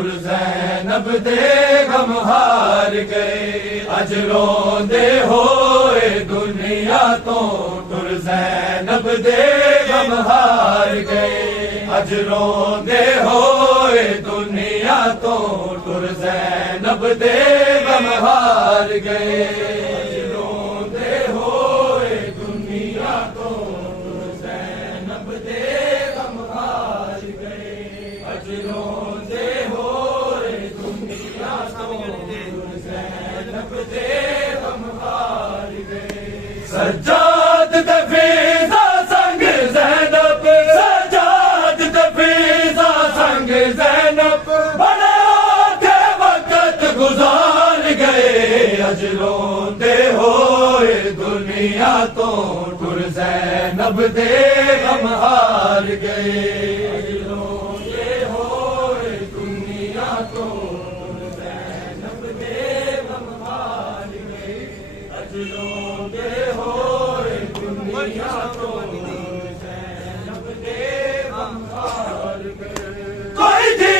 टुर ज़ैनब दे गम हार गए। अज रोंदे होए दुनिया तो टुर ज़ैनब दे गम हार गए। अज रोंदे होए दुनिया तो टुर ज़ैनब दे गम हार गए। अज रोंदे होए दुनिया तो टुर ज़ैनब दे गम हार गए। अज रोंदे होए दुनिया तो टुर ज़ैनब दे गम हार गए। सज्जाद तफीज़ा संग ज़ैनब, सज्जाद तफीज़ा संग ज़ैनब बड़े औखे वक़्त गुज़ार गए। अज रोंदे होए दुनिया तो टुर ज़ैनब दे गम हार गए। अज रोंदे होए दुनिया तो टुर ज़ैनब दे गम हार गए। अज रोंदे होए दुनिया तो टुर ज़ैनब दे गम हार गए। कोई थी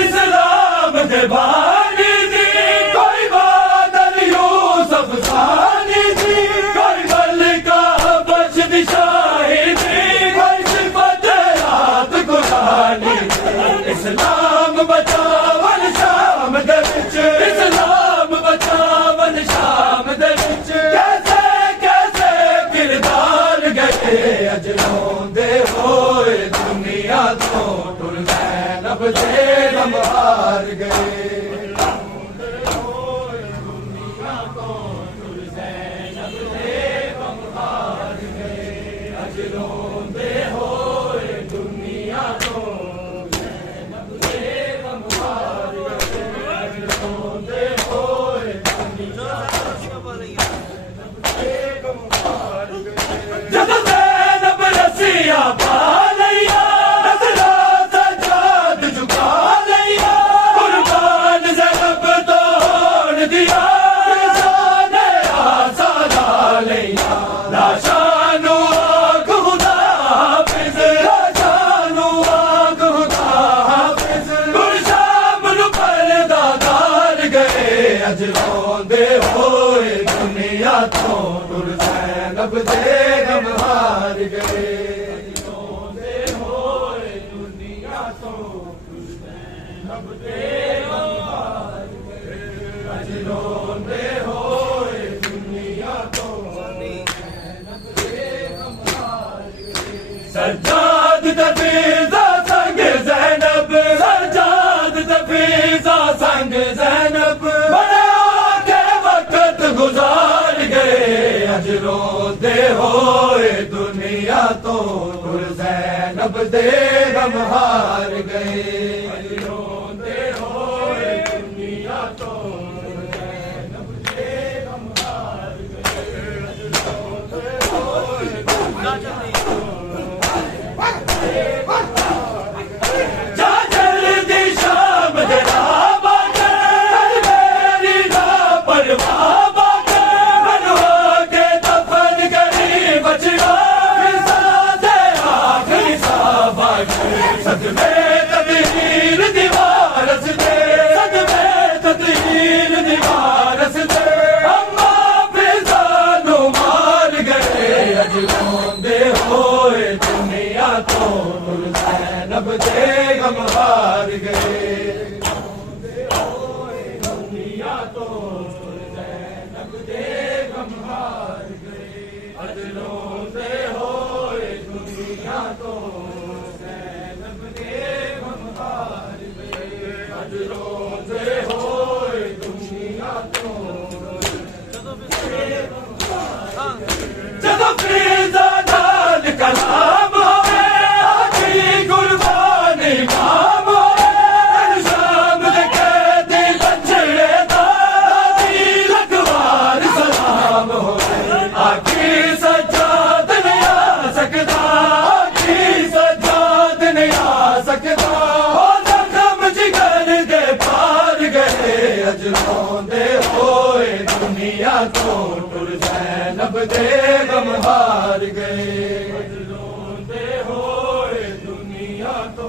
इस्लाम दे बानी थी, कोई बादल यूसुफ सानी थी, कोई मलिका बख्श शाही थी, कोई सिफत रात कुरानी थी। इस्लाम बचावन शाम दे विच, इस्लाम बचावन शाम दे विच, कैसे कैसे किरदार गए। अज रोंदे होए दुनिया तो टुर ज़ैनब दे गम हार गए। अज रोंदे होए दुनिया तो ज़ैनब दे गम हार गए। अज रोंदे होए दुनिया तो जदों ज़ैनब रसिया पा लैया, नज़रा सज्जाद झुका लैया, कुर्बान ज़ैनब तो होण दिया, जाने आसा ला लैया। लाशानू आख खुदा हाफिज़, लाशानू आख खुदा हाफिज़, गुलशाम नू पर्दादार गए। अज रोंदे होए दुनिया तो टुर ज़ैनब दे गम हार गए। अज रोंदे होए दुनिया तो टुर ज़ैनब दे गम हार गए। अज रोंदे होए दुनिया तो ज़ैनब दे गम हार गए। सज्जाद तफीज़ा संग ज़ैनब, सज्जाद तफीज़ा संग ज़ैनब बड़े औखे वक़्त गुज़ार गए। अज रोंदे होए दुनिया तो टुर ज़ैनब दे गम हार गए। अज रोंदे होए दुनिया तो टुर ज़ैनब दे गम हार गए। अज रोंदे होए जा जल्दी शाम दे राह बाटे, मेरी ना परवाह बाटे, मनवा के दफन करी बचना, सादे आखिरी साबाटे। सदमे तदहीर दीवारस दे, सदमे तदहीर दीवारस दे, अम्मा फिज़ानू मार गए। अज रोंदे होए दुनिया तो टुर ज़ैनब दे गम हार गए। रोंदे होए दुनिया तो टुर ज़ैनब दे गम हार गए। अज रोंदे होए दुनिया तो ज़ैनब दे गम हार गए। अज रोंदे होए दुनिया तो जदों फ़िज़ा नाल कलाम होए, आखी कुर्बान इमाम होए, शाम दे कैदी बछड़े दा लखवार सलाम होए। आखी सज्जाद नहीं आ सकदा, आखी सज्जाद नहीं आ सकदा, ओ ज़ख्म जिगर दे पार गए। अज रोंदे होए दुनिया तो टुर ज़ैनब दे गम हार गए। अज रोंदे होए दुनिया तो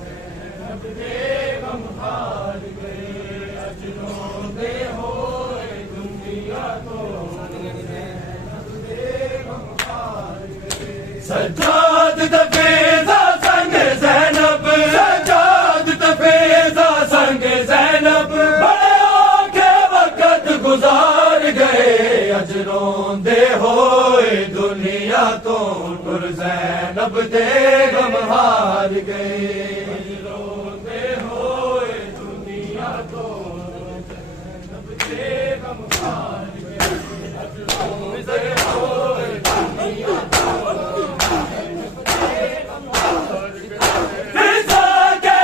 ज़ैनब दे गम गम हार गए, अज रोंदे होए दुनिया तो ज़ैनब दे गम हार गए। सज्जाद तफेज़ा संग ज़ैनब, सज्जाद तफेज़ा संग ज़ैनब, बड़े औखे वक़्त गुज़ार गए, अज रोंदे होए दुनिया तो टुर ज़ैनब दे गम हार गए। अज रोंदे होए दुनिया तो ज़ैनब दे गम हार गए, अज रोंदे होए दुनिया तो ज़ैनब दे गम हार गए। फिज़ा के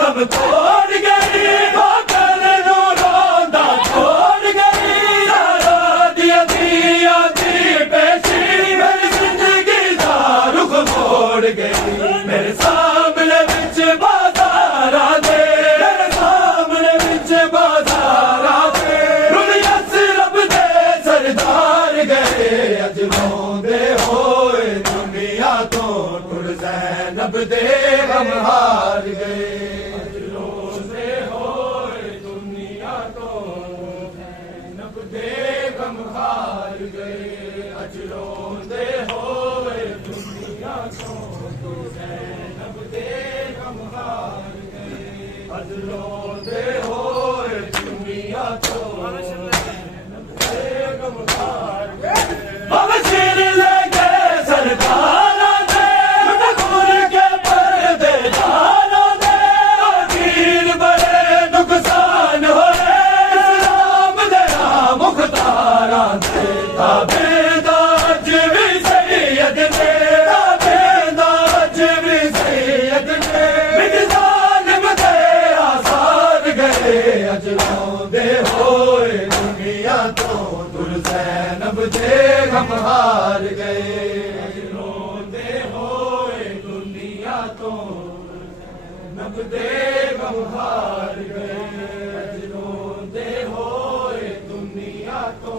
दम तोड़ गई, वो कल नू रोंदा छोड़ गई, ज़हरा दिया दिया दी पेशी मेरी जिंदगी दा रुख मोड़ गई। मेरे सामने विच बाज़ार दे, मेरे सामने विच बाज़ार दे, रुलियत रब दे सरदार गए, अज रोंदे होए दुनिया तो टुर ज़ैनब दे गम हार गए। अज रोंदे होए दुनिया तो ज़ैनब दे गम हार गए, अज रोंदे होए दुनिया तो टुर ज़ैनब दे गम हार गए, अज रोंदे होए दुनिया तो ज़ैनब दे गम हार गए। बशीर लगे सरदारा दे, मटकूर के पर्दे दारा दे, तीर बड़े नुकसान होए, इस्लाम दे मुख्तारा दे, ताबेदार भी सैयद ने, ताबेदार भी सैयद ने, बिन ज़ालिम दे आसार गए, अज रोंदे होए दुनिया तो टुर ज़ैनब दे गम हार गए। अज रोंदे होए दुनिया तो ज़ैनब दे गम हार गए, अज रोंदे होए दुनिया तो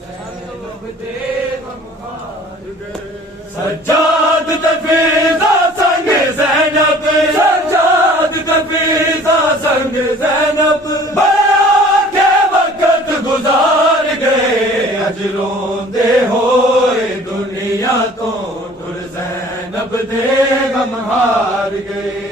ज़ैनब दे गम हार गए। सज्जाद तफेज़ा संग ज़ैनब, सज्जाद तफेज़ा संग ज़ैनब, बड़ा के वक़्त गुज़ार गए, अज रोंदे होए दुनिया तो टुर ज़ैनब दे गम हार गए।